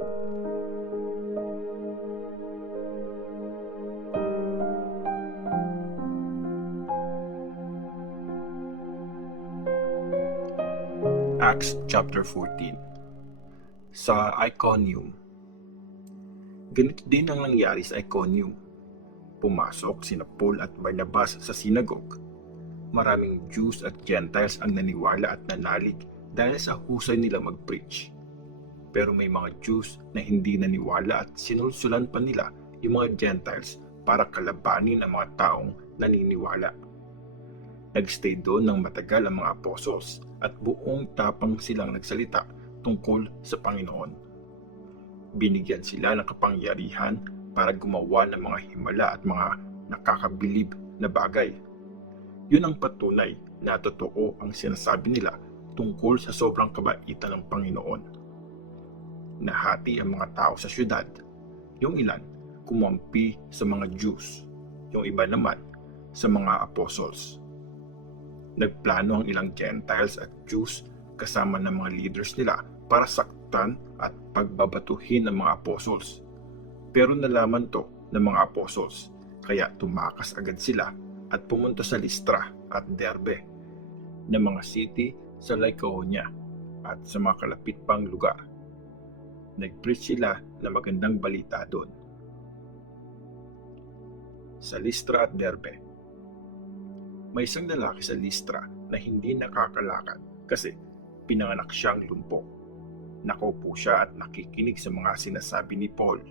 Acts chapter 14. Sa Iconium. Ganito din ang nangyari sa Iconium. Pumasok sina Paul at Barnabas sa sinagog. Maraming Jews at Gentiles ang naniwala at nanalig dahil sa husay nila mag-preach. Pero may mga Jews na hindi naniwala at sinulsulan pa nila yung mga Gentiles para kalabanin ang mga taong naniniwala. Nagstay doon ng matagal ang mga apostles at buong tapang silang nagsalita tungkol sa Panginoon. Binigyan sila ng kapangyarihan para gumawa ng mga himala at mga nakakabilib na bagay. Yun ang patunay na totoo ang sinasabi nila tungkol sa sobrang kabaitan ng Panginoon. Nahati ang mga tao sa syudad. Yung ilan kumampi sa mga Jews, yung iba naman sa mga apostles. Nagplano ang ilang Gentiles at Jews kasama ng mga leaders nila para saktan at pagbabatuhin ng mga apostles. Pero nalaman to ng mga apostles, kaya tumakas agad sila at pumunta sa Listra at Derbe na mga city sa Lycaonia at sa mga kalapit pang lugar. Nag-preach sila ng magandang balita doon. Sa Listra at Derbe. May isang lalaki sa Listra na hindi nakakalakad kasi pinanganak siyang lumpo. Nakaupo siya at nakikinig sa mga sinasabi ni Paul.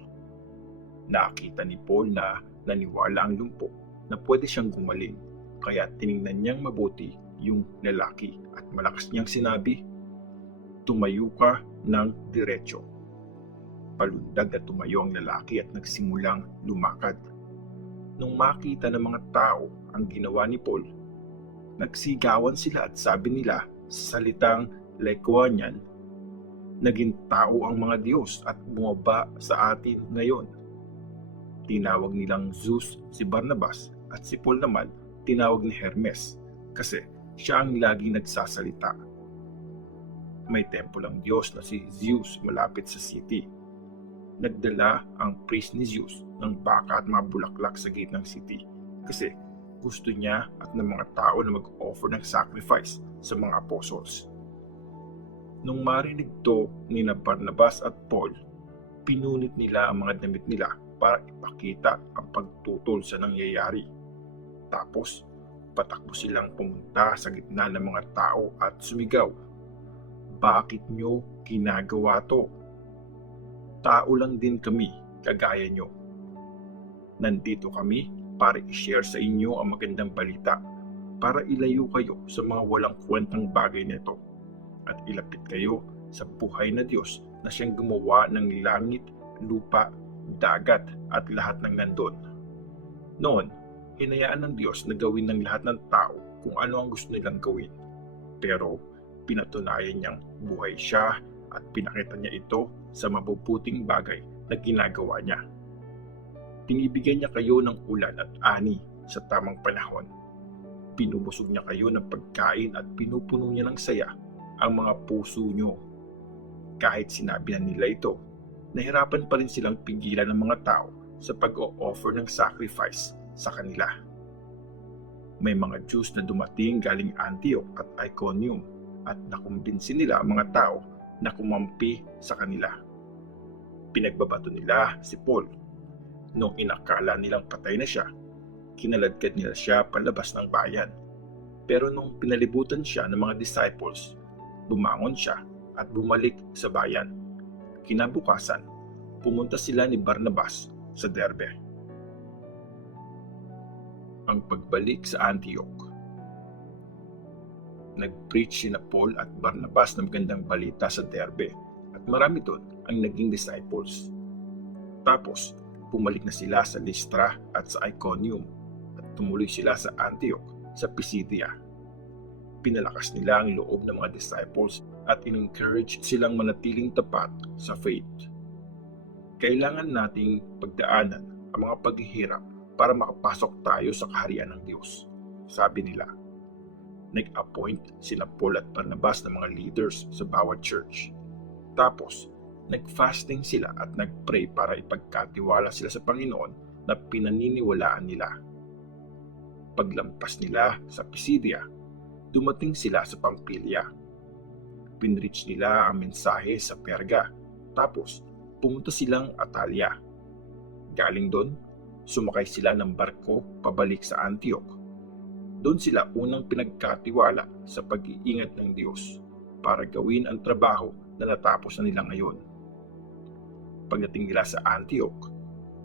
Nakita ni Paul na naniwala ang lumpo na pwede siyang gumaling, kaya tiningnan niyang mabuti yung lalaki at malakas niyang sinabi, "Tumayo ka ng diretso." Palundag na tumayo ang lalaki at nagsimulang lumakad. Nung makita ng mga tao ang ginawa ni Paul, nagsigawan sila at sabi nila sa salitang Lycaonian, "Naging tao ang mga Diyos at bumaba sa atin ngayon." Tinawag nilang Zeus si Barnabas at si Paul naman tinawag ni Hermes kasi siya ang laging nagsasalita. May templo ng Diyos na si Zeus malapit sa city. Nagdala ang priest ni Zeus ng baka at mga bulaklak sa gate ng city kasi gusto niya at ng mga tao na mag-offer ng sacrifice sa mga apostles. Nung marinig to ni Barnabas at Paul, pinunit nila ang mga damit nila para ipakita ang pagtutol sa nangyayari. Tapos, patakbo silang pumunta sa gitna ng mga tao at sumigaw, "Bakit nyo ginagawa to? Tao lang din kami, kagaya nyo. Nandito kami para i-share sa inyo ang magandang balita, para ilayo kayo sa mga walang kwentang bagay nito, at ilapit kayo sa buhay na Diyos na siyang gumawa ng langit, lupa, dagat at lahat ng nandun." Noon, hinayaan ng Diyos na gawin ng lahat ng tao kung ano ang gusto nilang gawin. Pero pinatunayan niyang buhay siya at pinakita niya ito sa mabubuting bagay na ginagawa niya. Binibigyan niya kayo ng ulan at ani sa tamang panahon. Pinubusog niya kayo ng pagkain at pinupuno niya ng saya ang mga puso niyo. Kahit sinabi na nila ito, nahirapan pa rin silang pigilan ng mga tao sa pag-o-offer ng sacrifice sa kanila. May mga Jews na dumating galing Antioch at Iconium at nakumbinsi nila ang mga tao na kumampi sa kanila. Pinagbabato nila si Paul. Nung inakala nilang patay na siya, kinaladkad nila siya palabas ng bayan. Pero nung pinalibutan siya ng mga disciples, bumangon siya at bumalik sa bayan. Kinabukasan, pumunta sila ni Barnabas sa Derbe. Ang pagbalik sa Antioch. Nag-preach sina Paul at Barnabas ng magandang balita sa Derbe at marami doon ang naging disciples. Tapos, bumalik na sila sa Listra at sa Iconium at tumuloy sila sa Antioch sa Pisidia. Pinalakas nila ang loob ng mga disciples at in-encourage silang manatiling tapat sa faith. Kailangan nating pagdaanan ang mga paghihirap para makapasok tayo sa kaharian ng Diyos, sabi nila. Nag-appoint sina Paul at Barnabas ng mga leaders sa bawat church. Tapos, Nag-fasting sila at nag-pray para ipagkatiwala sila sa Panginoon na pinaniniwalaan nila. Paglampas nila sa Pisidia, dumating sila sa Pampilya. Pinreach nila ang mensahe sa Perga, tapos pumunta silang Atalia. Galing doon, sumakay sila ng barko pabalik sa Antioch. Doon sila unang pinagkatiwala sa pag-iingat ng Diyos para gawin ang trabaho na natapos na nila ngayon. Pagdating nila sa Antioch,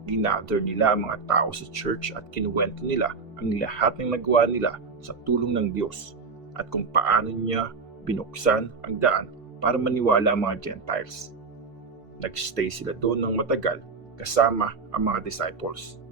ginather nila ang mga tao sa church at kinuwento nila ang lahat ng nagawa nila sa tulong ng Diyos at kung paano niya binuksan ang daan para maniwala ang mga Gentiles. Nagstay sila doon ng matagal kasama ang mga disciples.